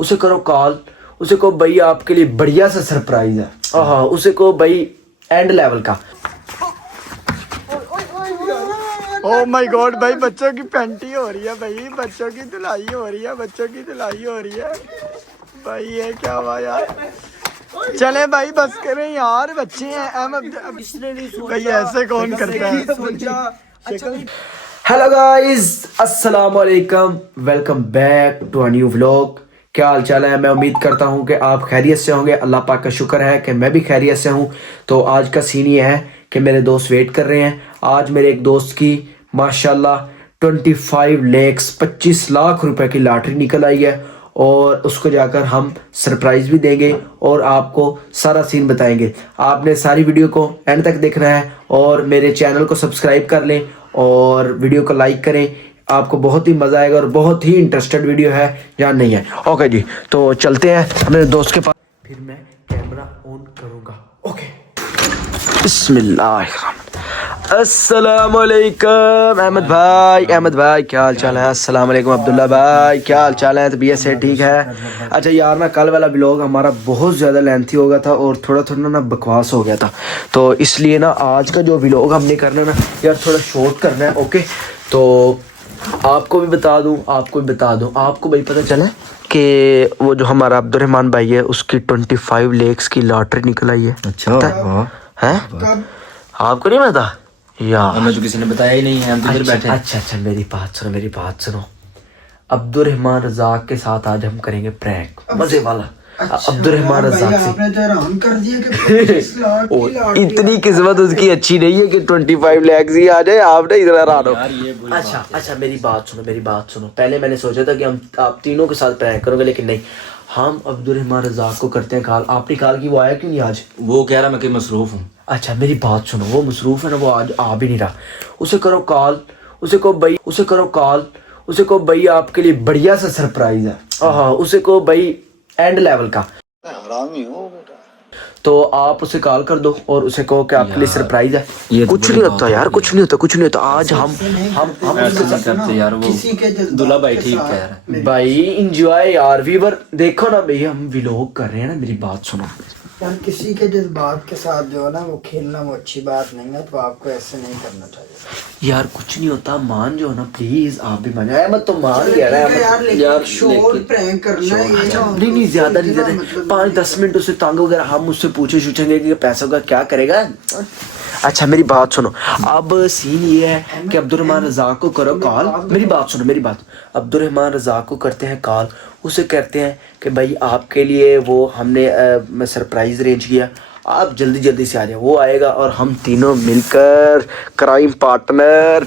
اسے کرو کال, اسے کہو بھائی آپ کے لیے بڑھیا سا سرپرائز ہے, ہاں اسے کہو بھائی اینڈ لیول کا. او مائی گاڈ بھائی, بچوں کی پینٹی ہو رہی ہے بھائی, بچوں کی دھلائی ہو رہی ہے, بچوں کی دھلائی ہو رہی ہے بھائی. یہ کیا ہوا یار, چلے بھائی بس کریں یار, بچے ہیں بھائی, ایسے کون کرتا ہے. ہیلو گائز, السلام علیکم, welcome back to a new vlog. کیا حال چال ہے؟ میں امید کرتا ہوں کہ آپ خیریت سے ہوں گے. اللہ پاک کا شکر ہے کہ میں بھی خیریت سے ہوں. تو آج کا سین یہ ہے کہ میرے دوست ویٹ کر رہے ہیں. آج میرے ایک دوست کی ماشاءاللہ 25 لیکس 25 لاکھ روپے کی لاٹری نکل آئی ہے, اور اس کو جا کر ہم سرپرائز بھی دیں گے اور آپ کو سارا سین بتائیں گے. آپ نے ساری ویڈیو کو اینڈ تک دیکھنا ہے اور میرے چینل کو سبسکرائب کر لیں اور ویڈیو کو لائک کریں. آپ کو بہت ہی مزہ آئے گا اور بہت ہی انٹرسٹڈ ویڈیو ہے یا نہیں ہے. اوکے جی, تو چلتے ہیں میرے دوست کے پاس, پھر میں کیمرہ آن کروں گا. اوکے, بسم اللہ الرحمن. السلام علیکم احمد بھائی, احمد بھائی کیا حال چال ہے؟ السلام علیکم عبداللہ بھائی, کیا حال چال ہے؟ طبیعت سے ٹھیک ہے؟ اچھا یار نا, کل والا ولاگ ہمارا بہت زیادہ لینتھی ہو گیا تھا اور تھوڑا نا بکواس ہو گیا تھا, تو اس لیے نا آج کا جو ولاگ ہم نے کرنا نا یار تھوڑا شارٹ کرنا ہے. اوکے, تو آپ کو بھی بتا دوں, آپ کو بھی بتا دوں, آپ کو بھائی پتہ چلا کہ وہ جو ہمارا عبد الرحمن بھائی ہے اس کی 25 لیکس کی لاٹری نکل آئی ہے. اچھا ہے آپ کو نہیں پتا یار؟ ہمیں تو کسی نے بتایا ہی نہیں ہے, ہم تو ادھر بیٹھے. اچھا میری بات سنو, میری بات سنو. عبد الرحمن رزاق کے ساتھ آج ہم کریں گے پرینک, مزے والا. عبد الرحمن رزاق سے اتنی قسمت اس کی اچھی نہیں ہے کہ 25 لیکس ہی آ جائے. آپ نے ادھر آ دو. اچھا میری بات سنو, میری بات سنو. پہلے میں نے سوچا تھا کہ ہم آپ تینوں کے ساتھ پرینک کرو گے, لیکن نہیں, ہم عبد الرحمن رزاق کو کرتے ہیں کال. آپ نے کال کی, وہ آیا کیوں نہیں آج؟ وہ کہہ رہا میں کہ مصروف ہوں. اچھا میری بات سنو, وہ مصروف ہے نا, وہ آج آ بھی نہیں رہا. اسے کرو کال, اسے کہو بھائی, اسے کرو کال, اسے کہو بھائی آپ کے لیے بڑھیا سا سرپرائز ہے, ہاں اسے کہو بھائی اینڈ لیول کا. تو آپ اسے کال کر دو اور اسے کہو کہ آپ کے لیے سرپرائز ہے. کچھ نہیں ہوتا یار, کچھ نہیں ہوتا, کچھ نہیں ہوتا. آج ہم ایسے نہیں کرتے یار, وہ دلہا بھائی ٹھیک کہہ رہا ہے بھائی, انجوائے یار. ویور دیکھو نا بھائی, ہم ولاگ کر رہے ہیں نا, میری بات سنو. یار کسی کے جذبات کے ساتھ جو ہے نا وہ کھیلنا وہ اچھی بات نہیں ہے, تو آپ کو ایسے نہیں کرنا چاہیے یار. کچھ نہیں ہوتا, مان جو نا پلیز, آپ بھی مان جائے. احمد تو مان گیا نا یار, شور پرینک کرنا ہے نہیں زیادہ نہیں, زیادہ 5-10 منٹ اسے تانگ وغیرہ, ہم اس سے پوچھیں گے کہ پیسوں کا کیا کرے گا. اچھا میری بات سنو, اب سین یہ ہے کہ عبد الرحمن رزاق کو کرو کال. میری بات سنو, میری بات. عبد الرحمن رزاق کو کرتے ہیں کال, اسے کہتے ہیں کہ بھائی آپ کے لیے وہ ہم نے سرپرائز ارینج کیا, آپ جلدی سے آ جائیں. وہ آئے گا اور ہم تینوں مل کر کرائم پارٹنر.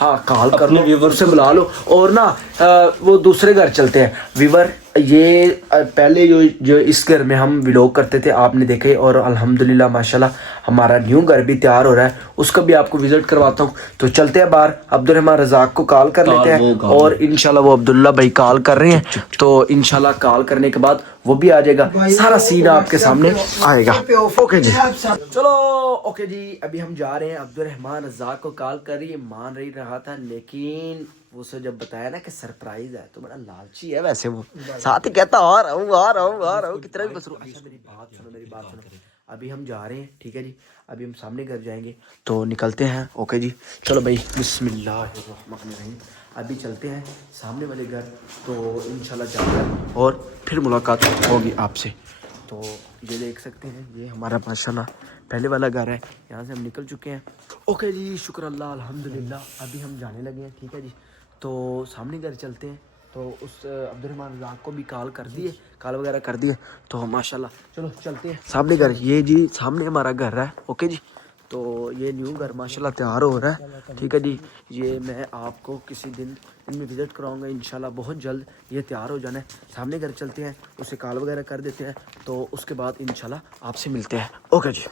ہاں کال کر لو, ویور سے بلا لو, اور نا وہ دوسرے گھر چلتے ہیں. ویور یہ پہلے جو اس گھر میں ہم ولاگ کرتے تھے آپ نے دیکھے, اور الحمدللہ ماشاءاللہ ہمارا نیو گھر بھی تیار ہو رہا ہے, اس کا بھی آپ کو وزٹ کرواتا ہوں. تو چلتے ہیں باہر, عبد الرحمن رزاق کو کال کر لیتے ہیں, اور انشاءاللہ وہ عبداللہ بھائی کال کر رہے ہیں, تو انشاءاللہ کال کرنے کے بعد وہ بھی آ جائے گا, سارا سین آپ کے سامنے آئے گا. اوکے جی چلو, اوکے جی. ابھی ہم جا رہے ہیں. عبد الرحمن رزاق کو کال کر رہی ہے, مان رہی رہا تھا, لیکن اسے جب بتایا نا کہ سرپرائز ہے تو بڑا لالچی ہے ویسے. وہ ساتھ ہی کہتا آ رہا ہوں کتنا بھی مصروف. اچھا میری بات سنو, میری بات سنو. ابھی ہم جا رہے ہیں, ٹھیک ہے جی, ابھی ہم سامنے گھر جائیں گے تو نکلتے ہیں. اوکے جی چلو بھائی, بسم اللہ الرحمن الرحیم. ابھی چلتے ہیں سامنے والے گھر, تو انشاءاللہ جا کر اور پھر ملاقات ہوگی آپ سے. تو یہ دیکھ سکتے ہیں, یہ ہمارا ماشاءاللہ پہلے والا گھر ہے, یہاں سے ہم نکل چکے ہیں. اوکے جی, شکر اللہ, الحمدللہ. ابھی ہم جانے لگے ہیں, ٹھیک ہے جی. تو سامنے گھر چلتے ہیں, تو اس عبد الرحمن رزاق کو بھی کال کر دیے, کال وغیرہ کر دیے, تو ماشاءاللہ چلو چلتے ہیں سامنے گھر. یہ جی سامنے ہمارا گھر ہے. اوکے جی, تو یہ نیو گھر ماشاءاللہ تیار ہو رہا ہے, ٹھیک ہے جی. یہ میں آپ کو کسی دن ان میں وزٹ کراؤں گا انشاءاللہ, بہت جلد یہ تیار ہو جانا ہے. سامنے گھر چلتے ہیں, اسے کال وغیرہ کر دیتے ہیں, تو اس کے بعد انشاءاللہ آپ سے ملتے ہیں. اوکے جی,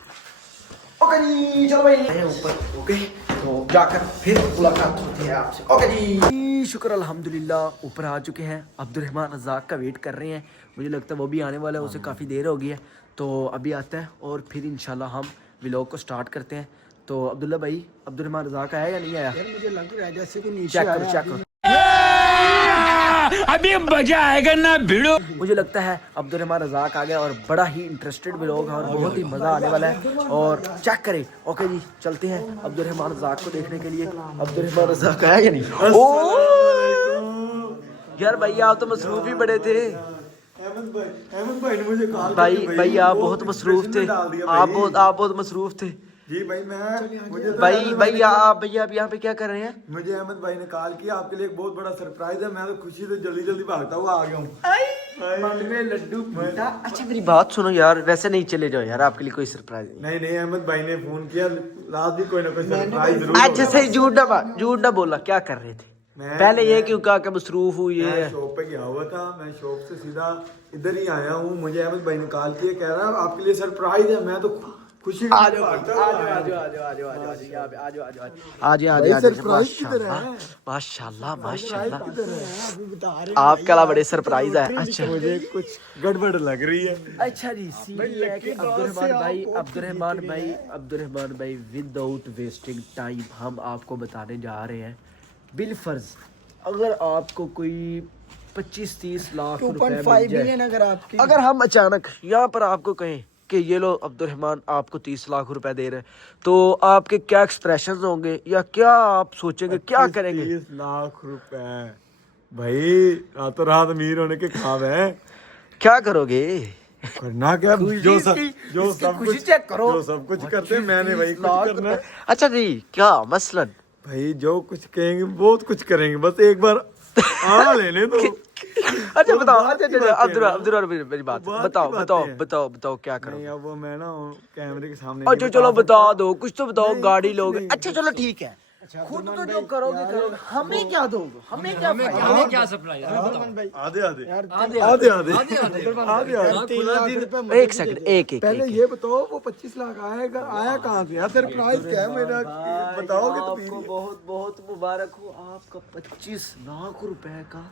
اوکے جی, چلو بھائی اوپر. اوکے, تو جا کر پھر ملاقات ہوتی ہے آپ سے. اوکے جی, شکر الحمدللہ, اوپر آ چکے ہیں. عبد الرحمن رزاق کا ویٹ کر رہے ہیں, مجھے لگتا ہے وہ بھی آنے والا ہے, اسے کافی دیر ہو گئی ہے. تو ابھی آتا ہے اور پھر انشاءاللہ ہم ولاگ کو سٹارٹ کرتے ہیں. تو عبداللہ بھائی, عبد الرحمن رزاق آیا یا نہیں آیا؟ مجھے لگ رہا ہے جیسے کہ نیچے چیک کرو, چیک کرو. अभी मजा आएगा ना भिड़ो। मुझे लगता है अब्दुर्रहमान रज़ाक आ गया और बड़ा ही इंटरेस्टेड व्लॉग है और बहुत ही मज़ा आने वाला है और चेक करें। ओके जी चलते हैं अब्दुर्रहमान रज़ाक को देखने के लिए। अब्दुर्रहमान रज़ाक आया या नहीं? ओ यार भैया आप तो मसरूफ ही बड़े थे। अहमद भाई ने मुझे कॉल भाई आप बहुत मसरूफ थे। आप बहुत मसरूफ थे जी भाई। मुझे भैया आप यहाँ पे क्या कर रहे हैं? मुझे अहमद भाई ने कॉल किया आपके लिए एक बहुत बड़ा सरप्राइज है। मैं तो खुशी से जल्दी जल्दी भागता हुआ आ गया हूँ। मन में लड्डू फूटा। अच्छा मेरी बात सुनो यार, वैसे नहीं चले जाओ यार, आपके लिए कोई सरप्राइज नहीं। नहीं अहमद भाई ने फोन किया लास्ट भी कोई ना कोई सरप्राइज जरूर। अच्छा सही झूठ ना बोला, क्या कर रहे थे पहले? ये क्यों कहा कि मसरूफ हुई है? शॉप पे गया हुआ था, मैं शॉप से सीधा इधर ही आया हूँ। मुझे अहमद भाई ने कॉल किया, कह रहा है आपके लिए सरप्राइज है। मैं तो खुशी माशाल्लाह आपका बड़े सरप्राइज है। अच्छा मुझे कुछ गड़बड़ लग रही है। अच्छा जी सीन है कि अब्दुर्रहमान भाई विदाउट वेस्टिंग टाइम हम आपको बताने जा रहे हैं बिल फर्ज अगर आपको कोई 25-30 लाख रुपए मिल जाए, अगर हम अचानक यहाँ पर आपको कहें कि ये लो अब्दुर्रहमान आपको 30 लाख रुपए दे रहे हैं, तो आपके क्या एक्सप्रेशन होंगे या क्या आप सोचेंगे, क्या करेंगे? 30 लाख रुपए भाई रातों रात अमीर होने के ख्वाब है। क्या करोगे? करना क्या? जो सब कुछ करते हैं मैंने वही कुछ करना है। अच्छा जी क्या मसलन? भाई जो कुछ कहेंगे बहुत कुछ करेंगे, बस एक बार आ लेने दो। अच्छा बताओ। अच्छा अब्दुल मेरी बात बताओ क्या करोगे? अब वो मैं ना कैमरे के सामने अच्छा चलो बता दो, कुछ तो बताओ। गाड़ी लोगे? अच्छा चलो ठीक है, खुद तो जो करोगे हमें क्या दोगे? हमें क्या सरप्राइज? एक सेकंड एक पहले ये बताओ वो 25 लाख आया कहाँ से? सरप्राइज क्या है मेरा बताओगे तो? आपको बहुत बहुत मुबारक हो, आपका 25 लाख रुपए का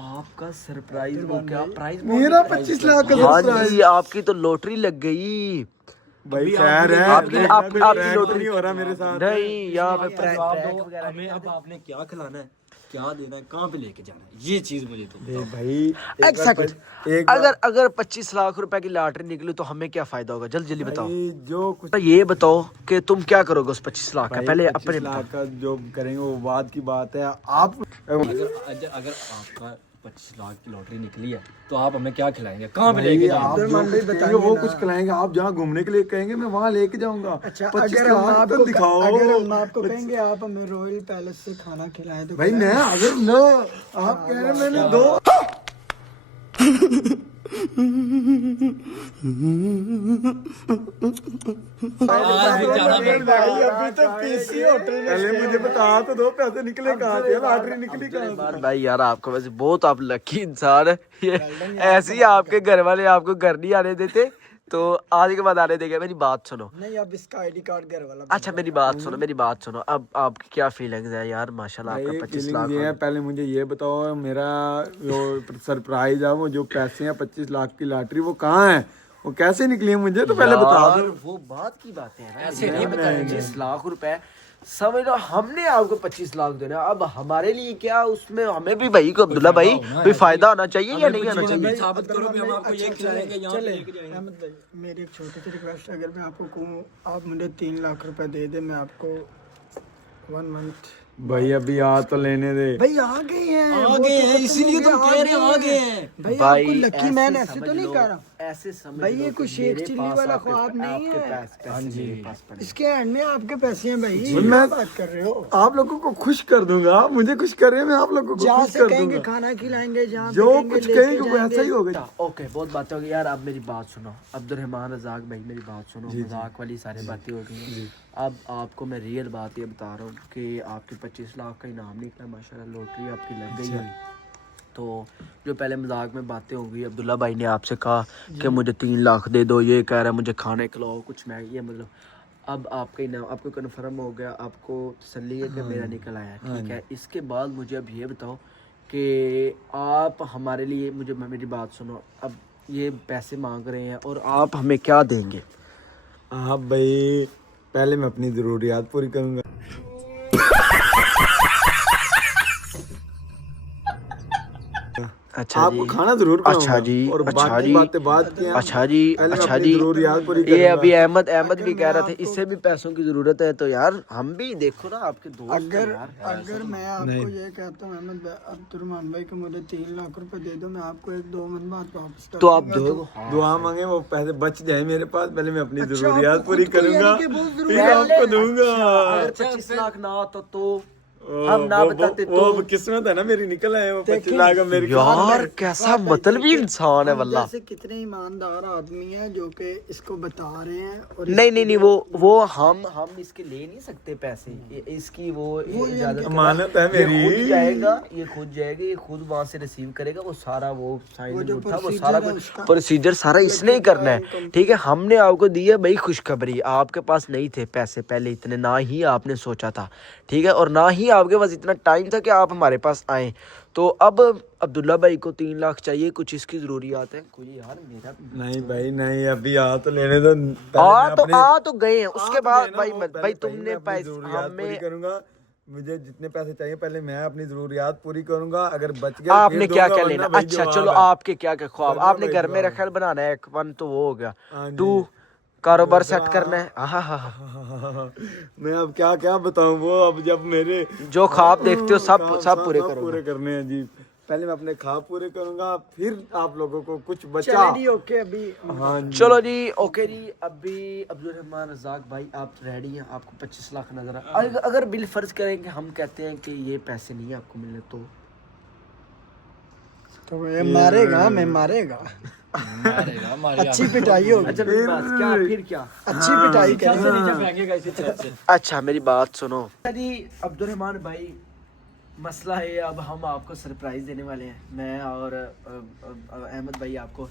आपका सरप्राइज। वो क्या प्राइस? मेरा 25 लाख का सरप्राइज। आपकी तो लॉटरी लग गई भाई। खैर है आपकी लॉटरी हो रहा मेरे साथ। नहीं यहाँ पे हमें अब आपने क्या खिलाना है, क्या देना है, कहाँ पे लेके जाना है, ये चीज मुझे तो भाई एक सेकंड। अगर 25 लाख रुपए की लॉटरी निकली तो हमें क्या फायदा होगा? जल्दी बताओ। जो कुछ ये बताओ कि तुम क्या करोगे उस 25 लाख का? पहले अपने 25 लाख का जो करेंगे वो बाद की बात है। आप अगर आपका 25 लाख की लॉटरी निकली है तो आप हमें क्या खिलाएंगे, कहाँ पे लेके जाएंगे? वो कुछ खिलाएंगे, आप जहाँ घूमने के लिए कहेंगे मैं वहाँ लेके जाऊंगा। अच्छा 25 लाख तो दिखाओ। अगर हम आपको कहेंगे आप हमें रॉयल पैलेस से खाना खिलाएं तो भाई मैं अगर न आप कह रहे मैंने दो अभी तो पीसी होटल पहले मुझे बता तो दो पैसे निकले कहाँ से, लॉटरी निकली कहाँ से? भाई यार आपको वैसे बहुत आप लकी इंसान है। ये ऐसे ही आपके घर वाले आपको घर नहीं आने देते तो आज के बाद आने देंगे। मेरी बात सुनो। नहीं अब इसका आईडी कार्ड घर वाला। अच्छा मेरी बात सुनो। अब आपकी क्या फीलिंग्स है यार? माशाल्लाह आपका 25 लाख ये है। पहले मुझे ये बताओ मेरा जो सरप्राइज है वो जो पैसे हैं 25 लाख की लॉटरी वो कहाँ है, वो कैसे निकली है? मुझे तो पहले बता दो। वो बात की बातें हैं ना, ऐसे नहीं बताया। 25 लाख रुपए समझ लो हमने आपको 25 लाख देना, अब हमारे लिए क्या उसमें हमें भी भाई को अब्दुल्ला भाई कोई फायदा होना चाहिए या नहीं होना चाहिए? साबित करो कि हम आपको ये खिलाएंगे, यहाँ पे लेके जाएंगे। अहमद भाई मेरी एक छोटी सी रिक्वेस्ट, अगर मैं आपको कहूँ आप मुझे 3 लाख रुपए दे दे, मैं आपको 1 मंथ। भाई अभी आ तो लेने दे। भाई आ गए हैं इसीलिए तुम कह रहे हैं आ गए हैं। भाई भाई आपको लकी मैन ऐसे तो नहीं कह रहा। ऐसे समझ भाई लो ये कि कोई शेख मेरे चिल्ली पास वाला आपके- ख्वाब नहीं आपके है। पैसे मेरे पास पड़े। इसके एंड में आपके पैसे हैं भाई। मैं क्या बात कर रहे हो? आप लोगों को खुश कर दूंगा। आप मुझे खुश कर रहे हैं, मैं आप लोगों को जहाँ खुश से कर कहेंगे दूंगा। खाना खिलाएंगे, जहाँ जो पे कुछ लेके कहेंगे वैसा जाएंगे। ही होगा। ओके बहुत बातें हो गई यार, अब मेरी बात सुनो। अब्दुर्रहमान रज़ाक भाई मेरी बात सुनो। मजाक वाली सारी बातें हो गई हैं। अब आपको मैं रियल बात ये बता रहा हूँ कि आपके 25 लाख का इनाम निकला माशाल्लाह, लॉटरी आपकी लग गई है। तो जो पहले मजाक में बातें हो गई, अब्दुल्ला भाई ने आपसे कहा कि मुझे 3 लाख दे दो, ये कह रहा है मुझे खाने खिलाओ कुछ, मैं ये मतलब अब आपका इनाम आपको कन्फर्म हो गया, आपको तसल्ली है कि मेरा निकल आया, ठीक है। इसके बाद मुझे अब ये बताओ कि आप हमारे लिए, मुझे मेरी बात सुनो, अब ये पैसे मांग रहे हैं और आप हमें क्या देंगे? आप भाई पहले मैं अपनी जरूरियात पूरी करूंगा। अच्छा आपको जी। खाना जरूर अच्छा खिलाऊंगा। जी, और अच्छा बाकी जी, बातें बात की हैं। अच्छा जी, पहले मैं अच्छा अपनी जी। जरूरियात पूरी ये करूंगा। अभी अहमद अगर भी मैं कह रहा था आपको- इससे भी पैसों की जरूरत है, तो यार हम भी देखो ना आपके दोस्त हैं अगर यार। अगर मैं आपको ये कहता हूँ अहमद अब्दुलरहमान भाई को मुझे 3 लाख रुपए दे दो, मैं आपको 1-2 मंथ बाद वापस कर तो आप दूंगा, दो दुआ मांगे वो पैसे बच जाए मेरे पास, पहले मैं अपनी अच्छा, जरूरियात आपको पूरी खुद को यानी करूंगा कि बहुत फिर जरूरियात आपको दूंगा। अगर 25 लाख ना होता तो हम ना बताते तो। वो किस्मत है ना मेरी, निकल आए वो 25 लाख अब मेरी यार कैसा मतलबी इंसान है हम वल्ला। जैसे कितने ईमानदार आदमी हैं जो कि इसको बता रहे हैं और नहीं नहीं नहीं, वो हम इसके ले नहीं सकते पैसे, इसकी वो इजाजत के अमानत बाद है ये मेरी। खुद जाएगा, ये खुद वहां से रिसीव करेगा, वो सारा वो साइन जो उठा, वो procedure सारा है कुछ उसका। प्रोसीजर सारा इसने ही करना है। ठीक है, हमने आपको दिया भाई खुशखबरी, आपके पास नहीं थे पैसे पहले इतने, ना ही आपने सोचा था। ठीक है, और ना ही आपके पास इतना टाइम था कि आप हमारे पास आए। तो अब अब्दुल्ला भाई को 3 लाख चाहिए, कुछ इसकी जरूरियात है कोई यार मेरा। नहीं भाई नहीं, अभी आ तो लेने दो। पहले मैं आ तो गए हैं, उसके आप बाद देना, भाई वो मत पहले भाई सही तुमने मैं अपनी पैसे जरूरियात पूरी हमें करूंगा। मुझे जितने पैसे चाहिए पहले मैं अपनी जरूरियात पूरी करूंगा, अगर बच गए आपने फिर क्या दूंगा, क्या वरना लेना। भाई अच्छा जवाब चलो, है। आपके क्या क्या ख्वाब, वरना आपने भाई घर मेरा जवाब ख्याल बनाना है, 1 तो वो हो गया, हाँ 2 जी। कारोबार दूसरा- सेट करना है। हाँ हाँ हाँ, मैं अब क्या क्या बताऊं, वो अब जब मेरे जो ख्वाब देखते हो सब ख्वाब पूरे पूरे करोगे। करने हैं जी। पहले मैं अपने ख्वाब पूरे करूंगा, फिर आप लोगों को कुछ बचा। चले जी ओके अभी हाँ जी। चलो जी ओके जी। अभी अब्दुल रहमान रज़ाक भाई आप रेडी हैं, आपको 25 लाख नजर अगर बिल फर्ज करें कि हम कहते हैं कि ये पैसे नहीं आपको मिलने, तो ये मारेगा, मैं मारेगा, अच्छी पिटाई होगी, अच्छा मेरी बात क्या, फिर क्या, अच्छी पिटाई करेंगे। नीचे फेंकेगा इसी तरह से। अच्छा मेरी बात सुनो जी अब्दुल रहमान भाई, मसला है अब हम आपको सरप्राइज देने वाले हैं, मैं और अहमद भाई आपको।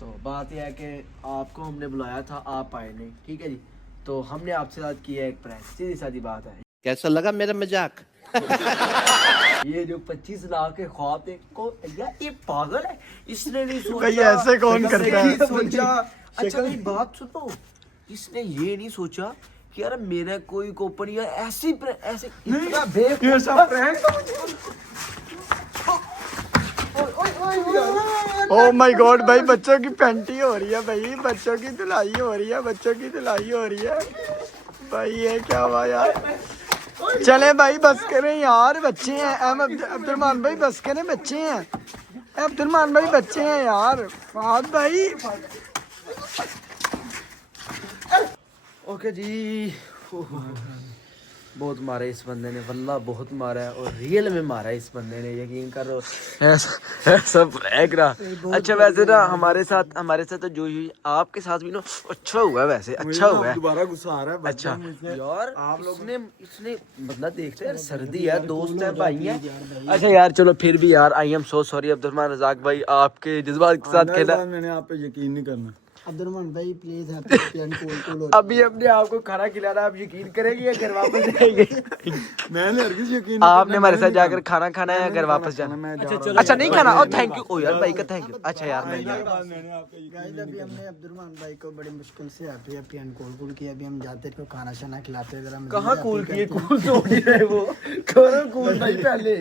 तो बात यह है कि आपको हमने बुलाया था, आप आए नहीं, ठीक है जी। तो हमने आपसे साथ किया एक प्रैंक, सीधी सादी बात है। कैसा लगा मेरा मजाक? ये जो 25 लाख के ख्वाब थे को, यार ये पागल है, इसने नहीं सोचा भाई ऐसे कौन इसने करता है? नहीं सोचा। अच्छा मेरी बात सुनो, इसने ये नहीं सोचा कि यार मेरा कोई कंपनी है ऐसे इतना ओ माय गॉड भाई, बच्चों की पेंटी हो रही है भाई, बच्चों की धुलाई हो रही है, बच्चों की धुलाई हो रही है भाई, ये क्या हुआ यार? चले भाई बस करें यार, बच्चे हैं। अब्दुलरहमान भाई बस करें, बच्चे हैं। अब्दुलरहमान भाई बच्चे हैं यार, फहद भाई। ओके जी। बहुत मारा इस बंदे ने, वल्ला बहुत मारा है, और रियल में मारा है इस बंदे ने, यकीन करो ऐसा ब्रैग रहा। अच्छा वैसे ना हमारे साथ तो जो ही आपके साथ भी ना अच्छा हुआ है, वैसे अच्छा हुआ है। दोबारा गुस्सा आ रहा है। अच्छा यार इसने बंदा देखते हैं, सर्दी है, दोस्त है, भाई है। अच्छा यार चलो फिर भी यार, I am so sorry Abdulrahman Razzaq भाई, आपके जज्बात के साथ खेला। मैंने आप पे यकीन नहीं करना। अब्दुलरहमान भाई प्लीज हैप्पी एंड कूल अभी हमने आपको खाना खिलाना, आप यकीन करेंगे या घर वापस जाएंगे? मैंने हरगिज़ यकीन नहीं आपने करना, हमारे मैंने साथ जाकर नहीं खाना खाना है या घर वापस खाना, जाना? मैं जा रहा हूँ। अच्छा नहीं खाना, और थैंक यू, ओ यार भाई का थैंक यू। अच्छा यार नहीं यार, मैंने आप पे गाइस अभी हमने अब्दुलरहमान भाई को बड़ी मुश्किल से हैप्पी एंड कूल किया। अभी हम जाते थे खाना शाना खिलाते, जरा कहाँ कूल किए, कूल तो हो नहीं रहे वो, करो कूल भाई पहले।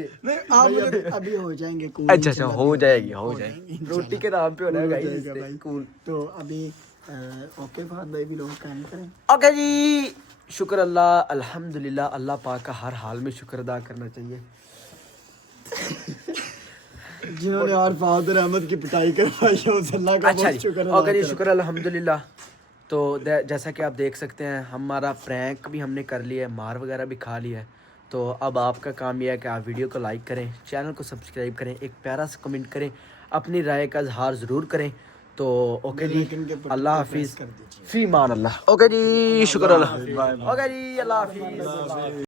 आप अभी हो जाएंगे कूल। अच्छा हो जाएगी रोटी के नाम पे होना है गाइस कूल। तो अभी ओके फहद भाई भी लोग काम करें। ओके जी, शुक्र अल्लाह, अल्हम्दुलिल्लाह, अल्लाह पाक का हर हाल में शुक्र अदा करना चाहिए। जिन्होंने यार फादर अहमद की पिटाई करवाई है उस अल्लाह का अच्छा बहुत जी, शुक्र ओके जी, शुक्र अल्हम्दुलिल्लाह। तो जैसा कि आप देख सकते हैं, हमारा प्रैंक भी हमने कर लिया है, मार वगैरह भी खा लिया है। तो अब आपका काम यह है कि आप वीडियो को लाइक करें, चैनल को सब्सक्राइब करें, एक प्यारा सा कमेंट करें, अपनी राय का इजहार ज़रूर करें। तो ओके जी, अल्लाह हाफिज़, फी मान अल्लाह। ओके जी, शुक्र अल्लाह, ओके जी, अल्लाह हाफिज़।